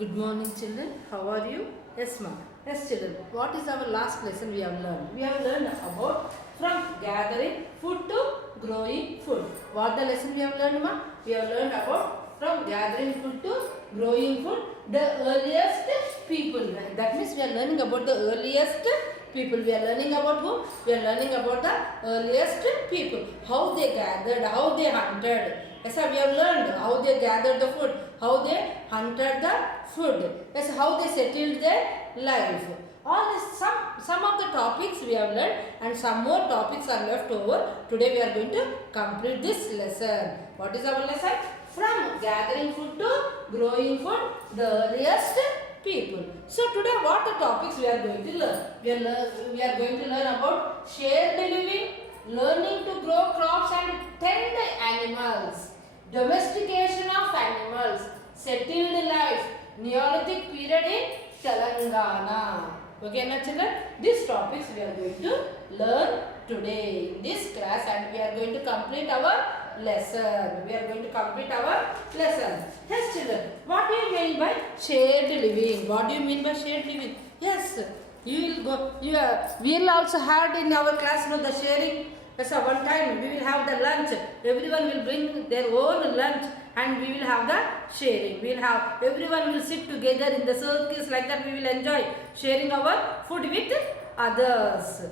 Good morning, children. How are you? Yes, ma'am. Yes, children. What is our last lesson we have learned? We have learned about from gathering food to growing food. What the lesson we have learned, ma'am? We have learned about from gathering food to growing food. The earliest people. That means we are learning about the earliest people. We are learning about whom? We are learning about the earliest people. How they gathered, how they hunted. Yes, sir, we have learned how they gathered the food, how they hunted the food. Yes, how they settled their life. All this, some of the topics we have learned and some more topics are left over. Today we are going to complete this lesson. What is our lesson? From gathering food to growing food, the earliest people. So today what the topics we are going to learn? We are going to learn about shared living, learning to grow crops and tend animals, domestication of animals, settled life, Neolithic period in Telangana. Okay, now children, these topics we are going to learn today in this class and we are going to complete our lesson. We are going to complete our lesson. Yes, children, what do you mean by shared living? What do you mean by shared living? Yes, you will go. We will also had in our class, the sharing. Yes, one time we will have the lunch. Everyone will bring their own lunch and we will have the sharing. We will have everyone will sit together in the circles like that. We will enjoy sharing our food with others.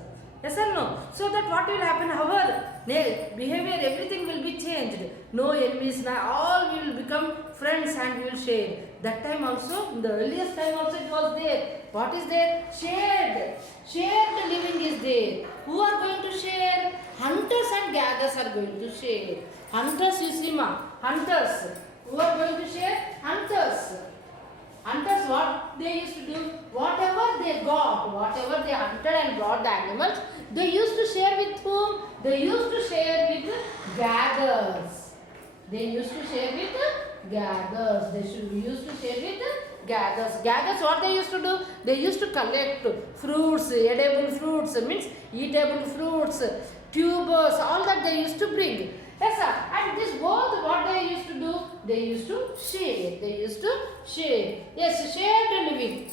Yes or no? So that what will happen? Our behavior, everything will be changed. No enemies, all we will become friends and we will share. That time also, in the earliest time also it was there. What is there? Shared. Shared living is there. Who are going to share? Hunters and gatherers are going to share. Hunters, you see, ma. Hunters. Who are going to share? Hunters. Hunters, what they used to do, whatever they got, whatever they hunted and brought the animals, they used to share with whom? They used to share with gatherers. They used to share with gatherers. Used to share with gatherers. Gatherers, what they used to do? They used to collect fruits, edible fruits, means eatable fruits, tubers, all that they used to bring. Yes, sir. And this both what they used to do, they used to share. They used to share. Yes, shared living.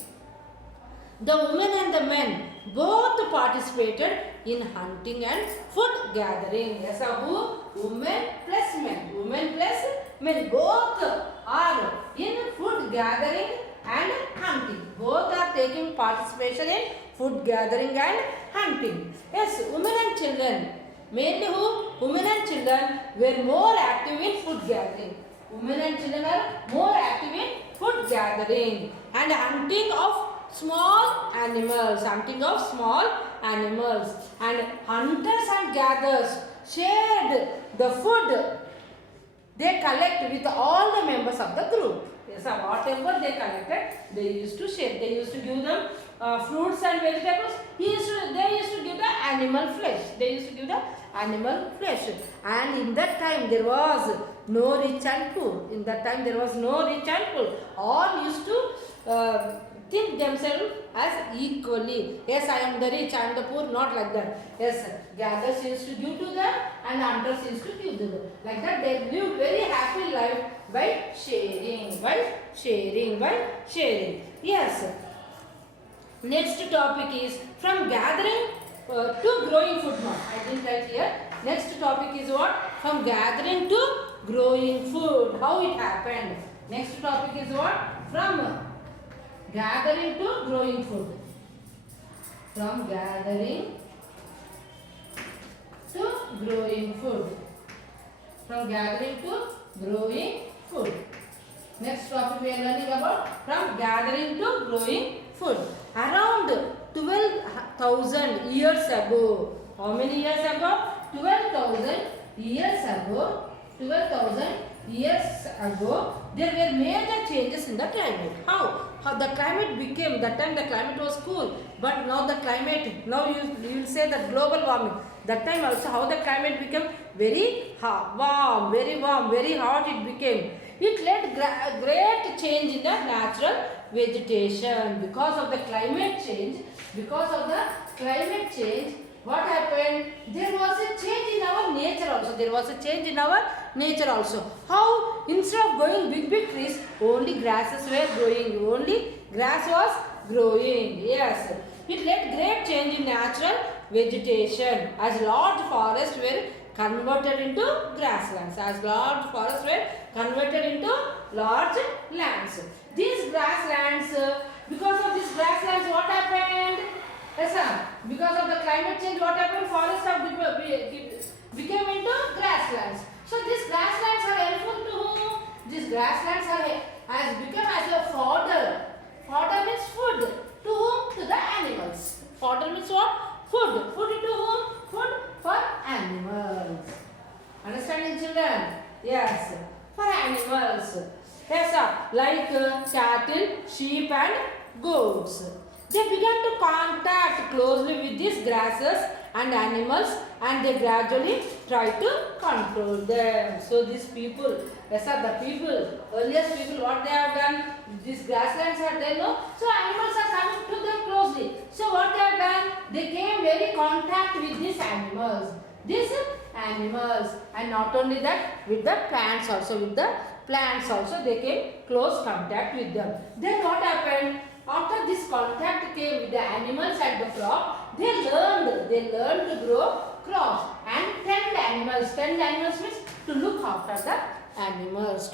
The women and the men both participated in hunting and food gathering. Yes, sir. Who? Women plus men. Women plus men. Both are in food gathering and hunting. Both are taking participation in food gathering and hunting. Yes, women and children. Mainly who? Women and children were more active in food gathering. Women and children are more active in food gathering and hunting of small animals. Hunting of small animals. And hunters and gatherers shared the food they collect with all the members of the group. Yes, whatever they collected, they used to share. They used to give them fruits and vegetables. They used to give the animal flesh. They used to give the animal flesh. And in that time there was no rich and poor. In that time there was no rich and poor. All used to think themselves as equally. Yes, I am the rich, I am the poor, not like that. Yes, gatherers used to give to them and hunters used to give to them. Like that they lived very happy life by sharing, Yes. Next topic is from gathering to growing food. Now, I didn't write here. Next topic is what? From gathering to growing food. How it happened. Next topic is what? From gathering to growing food. From gathering to growing food. From gathering to growing food. Next topic we are learning about from gathering to growing food. Around 12,000 years ago. How many years ago? 12,000 years ago. 12,000 years ago, there were major changes in the climate. How the climate became, that time the climate was cool, but now the climate, now you will say that global warming. That time also how the climate became very warm, very hot it became. It led great change in the natural vegetation. Because of the climate change, what happened? There was a change in our nature also. There was a change in our nature also. How instead of going big trees, only grasses were growing. Only grass was growing. Yes. It led great change in natural vegetation as large forests were converted into grasslands. As large forests were converted into large lands. These grasslands, because of these grasslands, what happened? Yes, sir. Because of the climate change, what happened? Forests have became into grasslands. So these grasslands are helpful to whom? These grasslands has become as a fodder. Fodder means food. To whom? To the animals. Fodder means what? Food. Food to whom? Food for animals. Understanding, children? Yes. For animals. Yes, sir. Like cattle, sheep and goats. They began to contact closely with these grasses and animals, and they gradually try to control them. So these people, yes sir, the people, earliest people, what they have done, these grasslands are there, no? So animals are coming to them closely. So what they have done, they came very contact with these animals. And not only that, with the plants also, they came close contact with them. Then what happened? After this contact came with the animals and the crop, they learned to grow crops and tend animals. Tend animals means to look after the animals.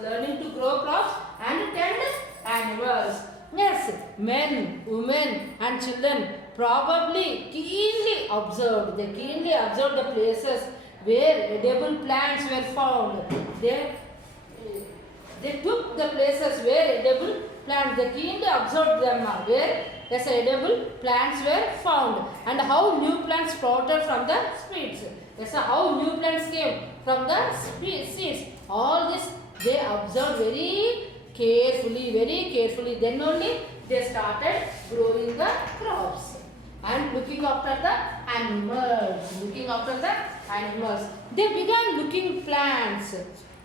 Learning to grow crops and tend animals. Yes, men, women and children probably keenly observed. They keenly observed the places where edible plants were found. They took the places where edible plants, they keenly observed them where edible plants were found, and how new plants sprouted from the seeds. How new plants came from the seeds. All this they observed very carefully. Then only they started growing the crops and looking after the animals. They began looking plants.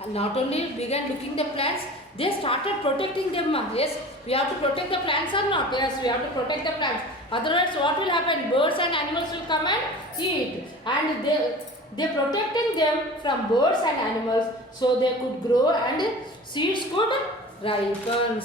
And not only began looking the plants, they started protecting them. Yes, we have to protect the plants or not? Yes, we have to protect the plants. Otherwise, what will happen? Birds and animals will come and eat. And they protecting them from birds and animals so they could grow and seeds could ripen.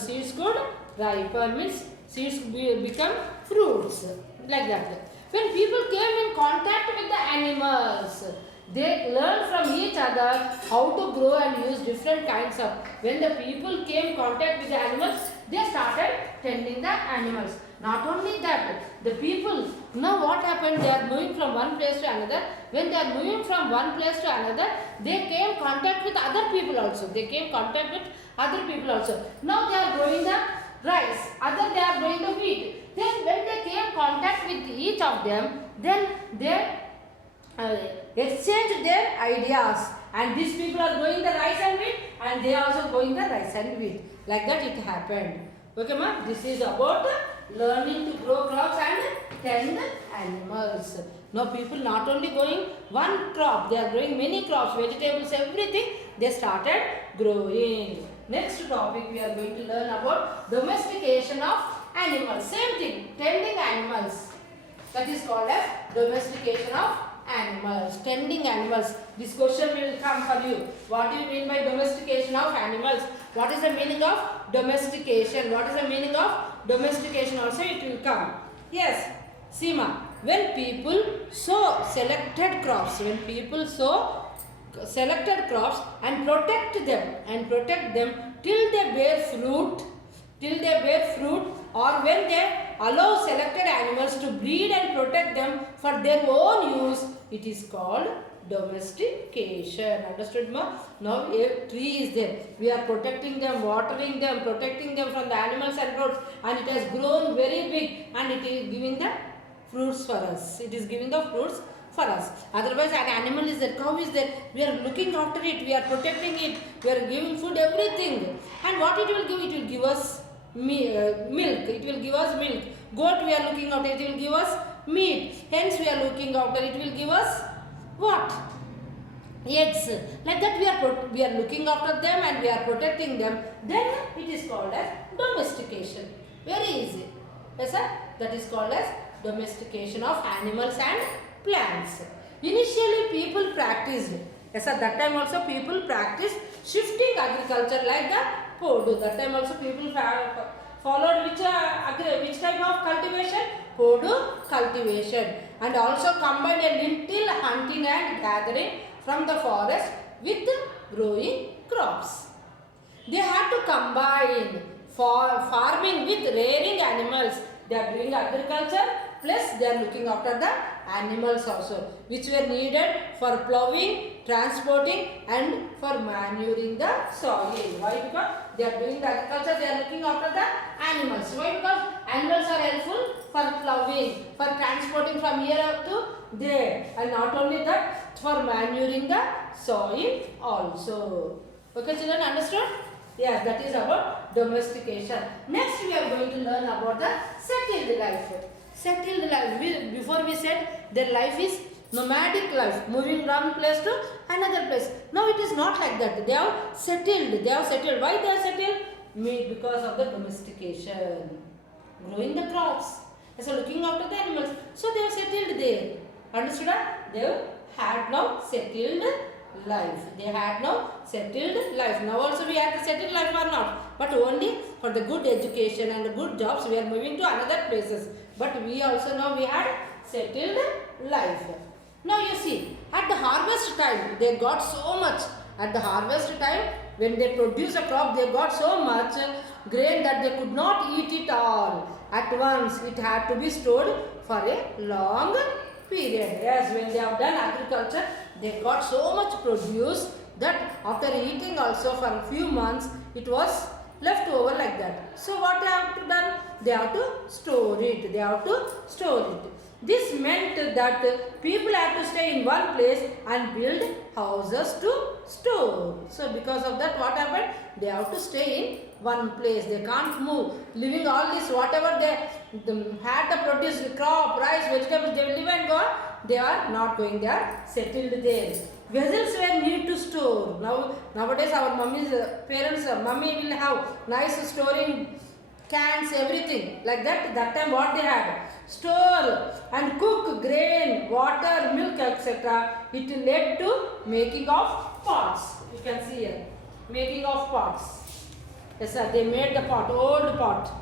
Means seeds become fruits. Like that. When people came in contact with the animals, they learned from each other how to grow and use different kinds of. When the people came in contact with the animals, they started tending the animals. Not only that, the people, now what happened? They are moving from one place to another. When they are moving from one place to another, they came in contact with other people also. Now they are growing the rice, other they are growing the wheat. Then when they came in contact with each of them, then they exchange their ideas, and these people are growing the rice and wheat, and they are also growing the rice and wheat. Like that it happened. Okay, ma? This is about learning to grow crops and tend animals. Now people not only growing one crop, they are growing many crops, vegetables, everything they started growing. Next topic we are going to learn about domestication of animals. Same thing, tending animals. That is called as domestication of animals, tending animals. This question will come for you. What do you mean by domestication of animals? What is the meaning of domestication? Also it will come. Yes, Seema. When people sow selected crops, and protect them till they bear fruit, or when they allow selected animals to breed and protect them for their own use, it is called domestication. Understood, ma? Now a tree is there. We are protecting them, watering them, protecting them from the animals and fruits, and it has grown very big, and it is giving the fruits for us. Otherwise, an animal is there, cow is there. We are looking after it, we are protecting it, we are giving food, everything. And what it will give? It will give us milk. Goat we are looking after, it will give us meat. Hence we are looking after, it will give us what? Eggs. Like that we are looking after them and we are protecting them. Then it is called as domestication. Very easy. Yes, sir? That is called as domestication of animals and plants. Initially people practiced, yes, at that time also people practiced shifting agriculture like the Podu. That time also people followed which type of cultivation? Podu cultivation, and also combined a little hunting and gathering from the forest with growing crops. They had to combine farming with rearing animals. They are doing agriculture plus they are looking after the animals also, which were needed for plowing, transporting and for manuring the soil. Why? Because they are doing the agriculture, they are looking after the animals. Why? Because animals are helpful for plowing, for transporting from here up to there, and not only that, for manuring the soil also. Okay children, understood? Yes, that is about domestication. Next we are going to learn about the settled life. Settled life, before we said their life is nomadic life, moving from one place to another place. Now it is not like that. They have settled. They have settled. Why they are settled? Because of the domestication. Growing the crops. So looking after the animals. So they have settled there. Understood? They had now settled life. They had now settled life. Now also we have the settled life or not. But only for the good education and the good jobs we are moving to another places. But we also now we had settled life. Now you see, at the harvest time they got so much. At the harvest time when they produce a crop they got so much grain that they could not eat it all at once. It had to be stored for a long period. Yes, when they have done agriculture they got so much produce that after eating also for a few months it was left over like that. So what they have to done? They have to store it. They have to store it. This meant that people had to stay in one place and build houses to store. So because of that what happened? They have to stay in one place. They can't move. Living all this whatever they had to produce crop, rice, vegetables, they will live and go. They are not going there, settled there. Vessels were need to store. Nowadays our parents, mummy will have nice storing cans, everything like that. That time what they had? Store and cook grain, water, milk, etc. It led to making of pots. You can see here, making of pots. Yes sir, they made the pot, old pot.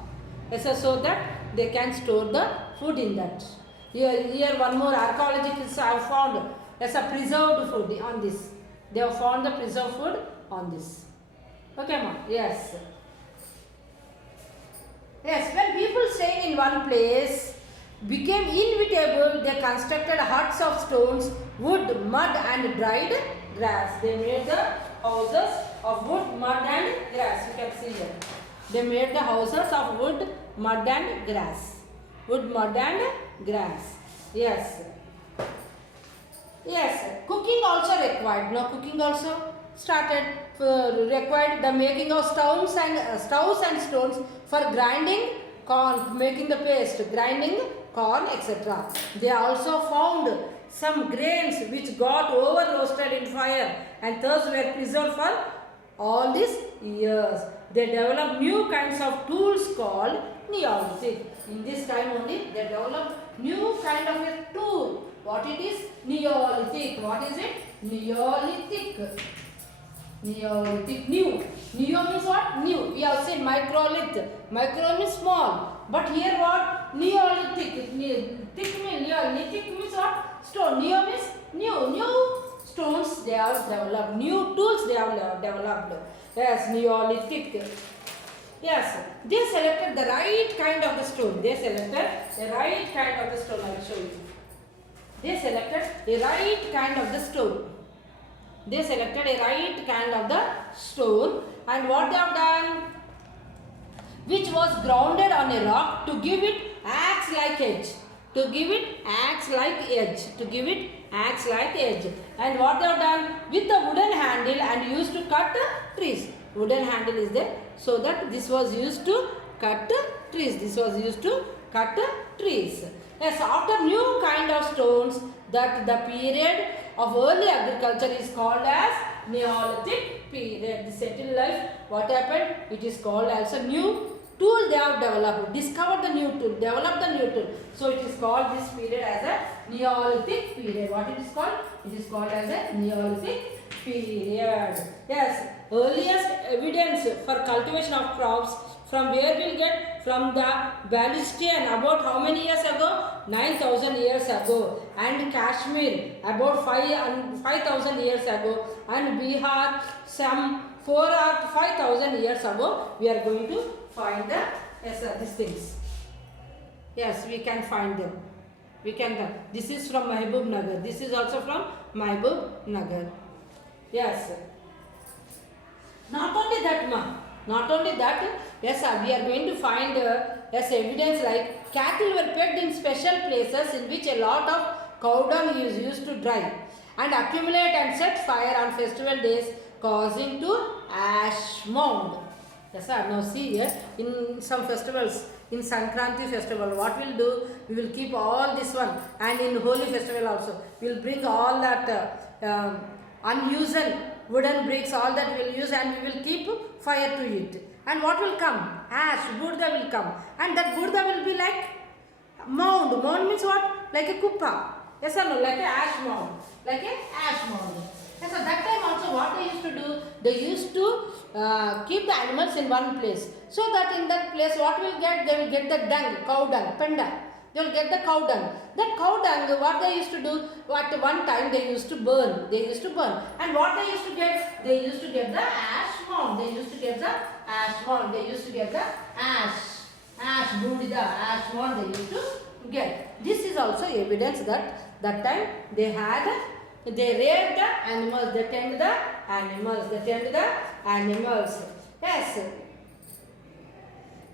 Yes sir, so that they can store the food in that. Here one more archaeologists have found as a preserved food on this. They have found the preserved food on this. Okay ma'am, yes. Yes, when people staying in one place became inevitable, they constructed huts of stones, wood, mud and dried grass. They made the houses of wood, mud and grass. You can see here. They made the houses of wood, mud and grass. Wood, mud and grass. Yes. Yes, cooking also required. Now cooking also started, required the making of stoves and stones for grinding corn, making the paste, grinding corn, etc. They also found some grains which got over roasted in fire and thus were preserved for all these years. They developed new kinds of tools called Neolithic. In this time only they developed new kind of a tool. What it is? Neolithic. What is it? Neolithic. Neolithic. New. Neo means what? New. We have seen microlith. Micro means small. But here what? Neolithic. Thick means Neolithic means what? Stone. Neo means new. New stones they have developed. New tools they have developed. Yes, Neolithic. Yes, they selected the right kind of the stone. They selected the right kind of the stone. I will show you. They selected a right kind of the stone. They selected a right kind of the stone, and what they have done? Which was grounded on a rock to give it axe-like edge. To give it axe-like edge. To give it axe-like edge. And what they have done? With the wooden handle and used to cut trees. Wooden handle is there. So that this was used to cut trees. This was used to cut trees. Yes, after new kind of stones, that the period of early agriculture is called as Neolithic period. The settled life, what happened? It is called as a new tool they have developed, discovered the new tool, developed the new tool. So it is called this period as a Neolithic period. What it is called? It is called as a Neolithic period. Yes, earliest evidence for cultivation of crops from where we'll get? From the Baltistan about how many years ago? 9,000 years ago. And Kashmir about 5,000 years ago. And Bihar some 4 or 5,000 years ago. We are going to find the these things. Yes, we can find them. We can. This is from Mahbub Nagar. This is also from Mahbub Nagar. Yes. Not only that, ma. Not only that, yes, we are going to find yes, evidence like cattle were pegged in special places in which a lot of cow dung is used to dry and accumulate and set fire on festival days, causing to ash mound. Yes, sir. Now see here, in some festivals, in Sankranti festival, what we'll do, we will keep all this one, and in Holi festival also, we will bring all that unused wooden bricks, all that we will use, and we will keep fire to it. And what will come? Ash, burda will come. And that burda will be like mound. Mound means what? Like a kuppa. Yes or no? Like a ash mound. Like a ash mound. Yes, so that time also what they used to do? They used to keep the animals in one place. So that in that place what will get? They will get the dung, cow dung, penda. They will get the cow dung. That cow dung, what they used to do, at one time they used to burn. They used to burn. And what they used to get? They used to get the ash mound. They used to get the ash mound. They used to get the ash budida, ash mound they used to get. This is also evidence that that time they reared the animals, they tend the animals. Yes.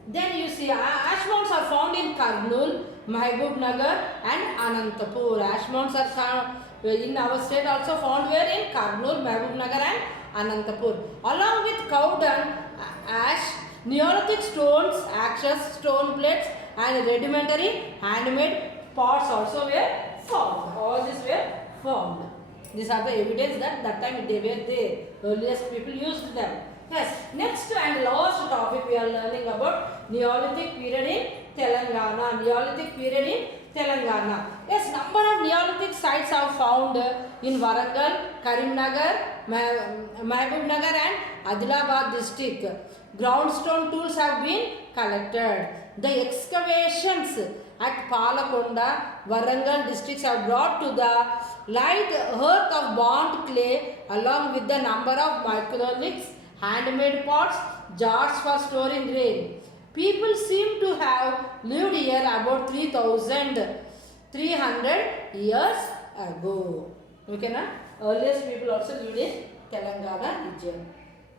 Then you see ash mounds are found in Kurnool, Mahbub Nagar and Anantapur. Ash mounds are found in our state also found where? In Kurnool, Mahbub Nagar and Anantapur. Along with cow dung, ash, Neolithic stones, axes, stone plates and rudimentary handmade pots also were found. All these were found. These are the evidence that that time they were there. Earliest people used them. Yes. Next and last topic we are learning about Neolithic period in Telangana. Neolithic period in Telangana. Yes, number of Neolithic sites are found in Warangal, Karimnagar, Mahbub Nagar and Adilabad district. Groundstone tools have been collected. The excavations at Palakonda, Warangal districts have brought to the light earth of burnt clay along with the number of microliths, handmade pots, jars for storing grain. People seem to have lived here about 3,300 years ago. Okay, na? Earliest people also lived in Telangana region.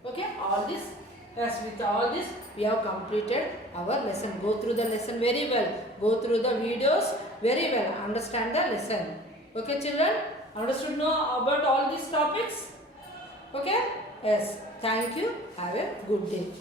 Okay, all this. Yes, with all this, we have completed our lesson. Go through the lesson very well. Go through the videos very well. Understand the lesson. Okay, children? Understood know about all these topics? Okay? Yes. Thank you. Have a good day.